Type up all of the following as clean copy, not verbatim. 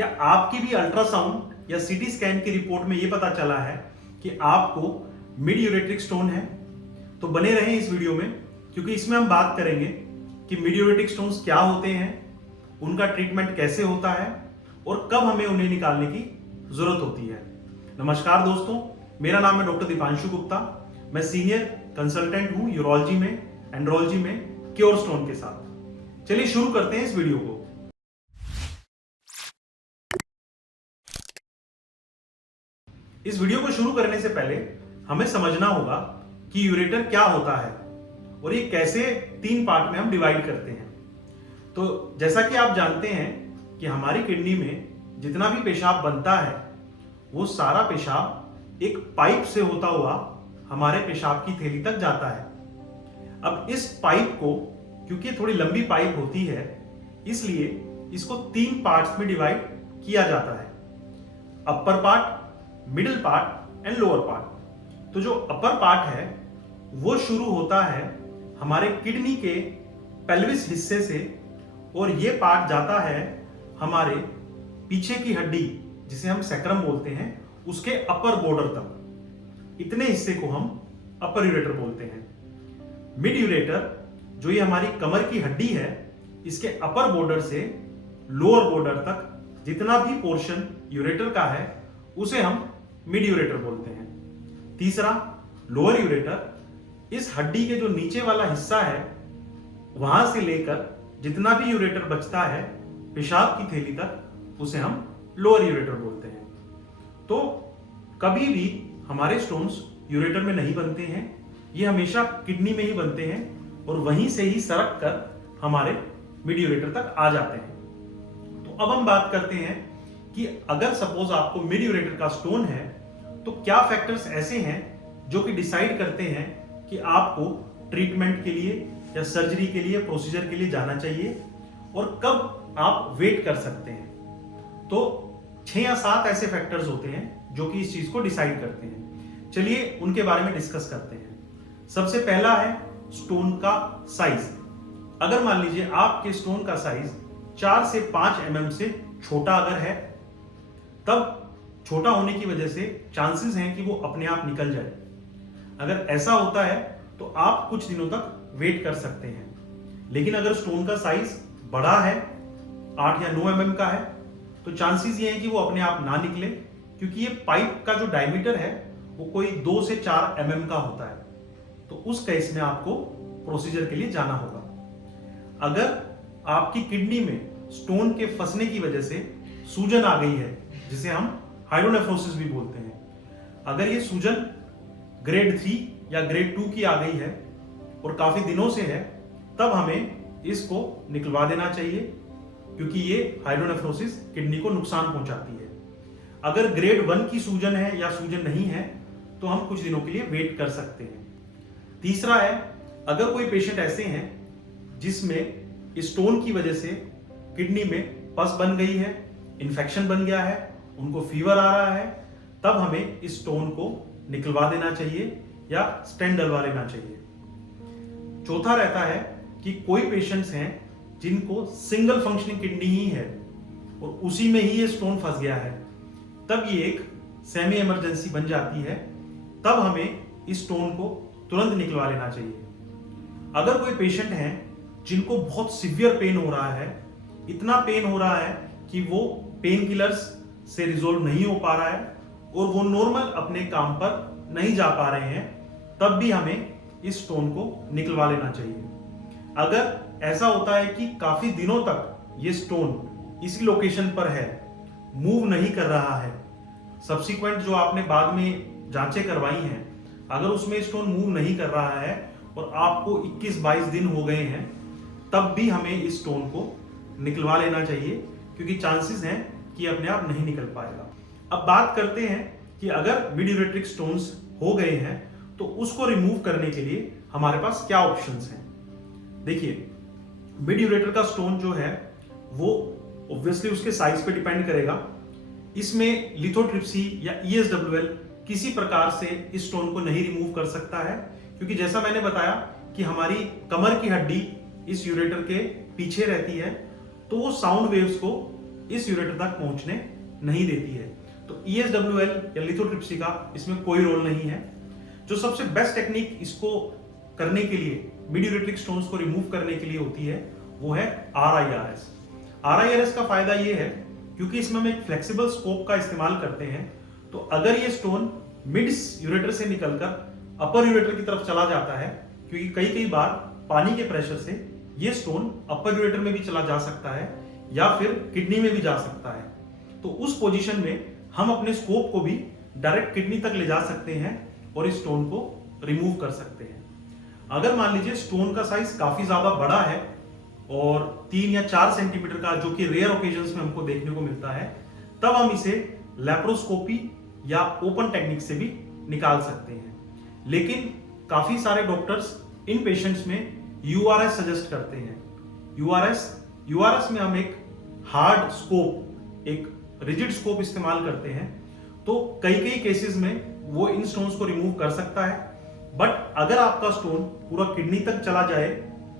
क्या आपकी भी अल्ट्रासाउंड या सीटी स्कैन की रिपोर्ट में यह पता चला है कि आपको मिड यूरेट्रिक स्टोन है? तो बने रहें इस वीडियो में, क्योंकि इसमें हम बात करेंगे कि मिड यूरेट्रिक स्टोन्स क्या होते हैं, उनका ट्रीटमेंट कैसे होता है और कब हमें उन्हें निकालने की जरूरत होती है। नमस्कार दोस्तों, मेरा नाम है डॉक्टर दीपांशु गुप्ता। मैं सीनियर कंसल्टेंट हूं यूरोलॉजी में, एंड्रोलॉजी में क्योर स्टोन के साथ। चलिए शुरू करते हैं इस वीडियो को। इस वीडियो को शुरू करने से पहले हमें समझना होगा कि यूरेटर क्या होता है और ये कैसे 3 पार्ट में हम डिवाइड करते हैं। तो जैसा कि आप जानते हैं कि हमारी किडनी में जितना भी पेशाब बनता है वो सारा पेशाब एक पाइप से होता हुआ हमारे पेशाब की थैली तक जाता है। अब इस पाइप को, क्योंकि ये थोड़ी लंबी पाइप होती है, इसलिए इसको 3 पार्ट्स में डिवाइड किया जाता है: upper part, middle part and lower part. तो जो अपर पार्ट है वो शुरू होता है हमारे किडनी के पेल्विस हिस्से से और ये पार्ट जाता है हमारे पीछे की हड्डी, जिसे हम सैक्रम बोलते हैं, उसके अपर बॉर्डर तक। इतने हिस्से को हम अपर यूरेटर बोलते हैं। मिड यूरेटर, जो ये हमारी कमर की हड्डी है, इसके अपर बॉर्डर से लोअर बॉर्डर तक जितना भी पोर्शन यूरेटर का है उसे हम मिड यूरेटर बोलते हैं। तीसरा, लोअर यूरेटर, इस हड्डी के जो नीचे वाला हिस्सा है वहां से लेकर जितना भी यूरेटर बचता है पेशाब की थैली तक, उसे हम लोअर यूरेटर बोलते हैं। तो कभी भी हमारे स्टोन्स यूरेटर में नहीं बनते हैं, ये हमेशा किडनी में ही बनते हैं और वहीं से ही सरक कर हमारे मिड यूरेटर तक आ जाते हैं। तो अब हम बात करते हैं कि अगर सपोज आपको मिड यूरेटर का स्टोन है तो क्या फैक्टर्स ऐसे हैं जो कि डिसाइड करते हैं कि आपको ट्रीटमेंट के लिए या सर्जरी के लिए, प्रोसीजर के लिए जाना चाहिए और कब आप वेट कर सकते हैं। तो 6 या 7 ऐसे फैक्टर्स होते हैं जो कि इस चीज को डिसाइड करते हैं। चलिए उनके बारे में डिस्कस करते हैं। सबसे पहला है स्टोन का साइज। अगर मान लीजिए आपके स्टोन का साइज 4 से 5 mm से छोटा अगर है, तब छोटा होने की वजह से चांसेस हैं कि वो अपने आप निकल जाए। अगर ऐसा होता है तो आप कुछ दिनों तक वेट कर सकते हैं। लेकिन अगर स्टोन का साइज बड़ा है, 8 या 9 mm का है, तो चांसेस ये हैं कि वो अपने आप ना निकले, क्योंकि ये पाइप का जो डायमीटर है वो कोई 2 से 4 mm का होता है। तो उस केस में आपको प्रोसीजर के लिए जाना होगा। अगर आपकी किडनी में स्टोन के फंसने की वजह से सूजन आ गई है, जिसे हम हाइड्रोनेफ्रोसिस भी बोलते हैं, अगर ये सूजन ग्रेड 3 या ग्रेड 2 की आ गई है और काफी दिनों से है, तब हमें इसको निकलवा देना चाहिए, क्योंकि ये हाइड्रोनेफ्रोसिस किडनी को नुकसान पहुंचाती है। अगर ग्रेड 1 की सूजन है या सूजन नहीं है तो हम कुछ दिनों के लिए वेट कर सकते हैं। तीसरा है, अगर कोई पेशेंट ऐसे हैं जिसमें स्टोन की वजह से किडनी में पस बन गई है, इन्फेक्शन बन गया है, उनको फीवर आ रहा है, तब हमें इस स्टोन को निकलवा देना चाहिए या स्टेंट डलवा लेना चाहिए। चौथा रहता है कि कोई पेशेंट्स हैं जिनको सिंगल फंक्शनिंग किडनी ही है और उसी में ही ये स्टोन फंस गया है, तब ये एक सेमी इमरजेंसी बन जाती है, तब हमें इस स्टोन को तुरंत निकलवा लेना चाहिए। अगर कोई पेशेंट है जिनको बहुत सीवियर पेन हो रहा है, इतना पेन हो रहा है कि वो पेन किलर्स से रिजोल्व नहीं हो पा रहा है और वो नॉर्मल अपने काम पर नहीं जा पा रहे हैं, तब भी हमें इस स्टोन को निकलवा लेना चाहिए। अगर ऐसा होता है कि काफी दिनों तक ये स्टोन इसी लोकेशन पर है, मूव नहीं कर रहा है, सब्सिक्वेंट जो आपने बाद में जांचें करवाई हैं, अगर उसमें स्टोन मूव नहीं कर रहा है और आपको 21-22 दिन हो गए हैं, तब भी हमें इस स्टोन को निकलवा लेना चाहिए, क्योंकि चांसेस हैं कि अपने आप नहीं निकल पाएगा। अब बात करते हैं कि अगर मिड यूरेट्रिक स्टोन्स हो गए हैं तो उसको रिमूव करने के लिए हमारे पास क्या ऑप्शंस हैं। देखिए, मिड यूरेटर का स्टोन जो है वो ऑब्वियसली उसके साइज पे डिपेंड करेगा। इसमें लिथोट्रिप्सी या ESWL किसी प्रकार से इस स्टोन को नहीं रिमूव कर सकता है, क्योंकि जैसा मैंने बताया कि हमारी कमर की हड्डी इस यूरेटर के पीछे रहती है, तो वो साउंड वेव्स को इस यूरेटर तक पहुंचने नहीं देती है। तो ESWL या लिथोट्रिप्सी का इसमें कोई रोल नहीं है। जो सबसे बेस्ट टेक्निक इसको करने के लिए, मिड यूरेट्रिक स्टोन्स को रिमूव करने के लिए होती है, वो है RIRS। RIRS का फायदा ये है क्योंकि इसमें हम एक फ्लेक्सिबल स्कोप का इस्तेमाल करते हैं, तो अगर ये स्टोन मिड यूरेटर से निकलकर अपर यूरेटर की तरफ चला जाता है, क्योंकि कई बार पानी के प्रेशर से ये स्टोन अपर यूरेटर में भी चला जा सकता है या फिर किडनी में भी जा सकता है, तो उस पोजीशन में हम अपने स्कोप को भी डायरेक्ट किडनी तक ले जा सकते हैं और इस स्टोन को रिमूव कर सकते हैं। अगर मान लीजिए स्टोन का साइज काफी ज्यादा बड़ा है और 3 या 4 सेंटीमीटर का, जो कि रेयर ओकेजन्स में हमको देखने को मिलता है, तब हम इसे लैप्रोस्कोपी या ओपन टेक्निक से भी निकाल सकते हैं। लेकिन काफी सारे डॉक्टर्स इन पेशेंट्स में URS सजेस्ट करते हैं। URS में हम एक हार्ड स्कोप, एक रिजिड स्कोप इस्तेमाल करते हैं, तो कई केसेस में वो इन स्टोन्स को रिमूव कर सकता है। बट अगर आपका स्टोन पूरा किडनी तक चला जाए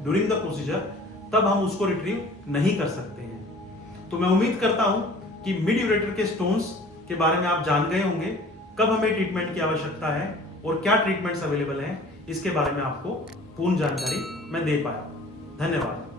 ड्यूरिंग द प्रोसीजर, तब हम उसको रिट्रीव नहीं कर सकते हैं। तो मैं उम्मीद करता हूं कि मिड यूरेटर के स्टोन्स के बारे में आप जान गए होंगे, कब हमें ट्रीटमेंट की आवश्यकता है और क्या ट्रीटमेंट्स अवेलेबल हैं, इसके बारे में आपको पूर्ण जानकारी मैं दे पाया। धन्यवाद।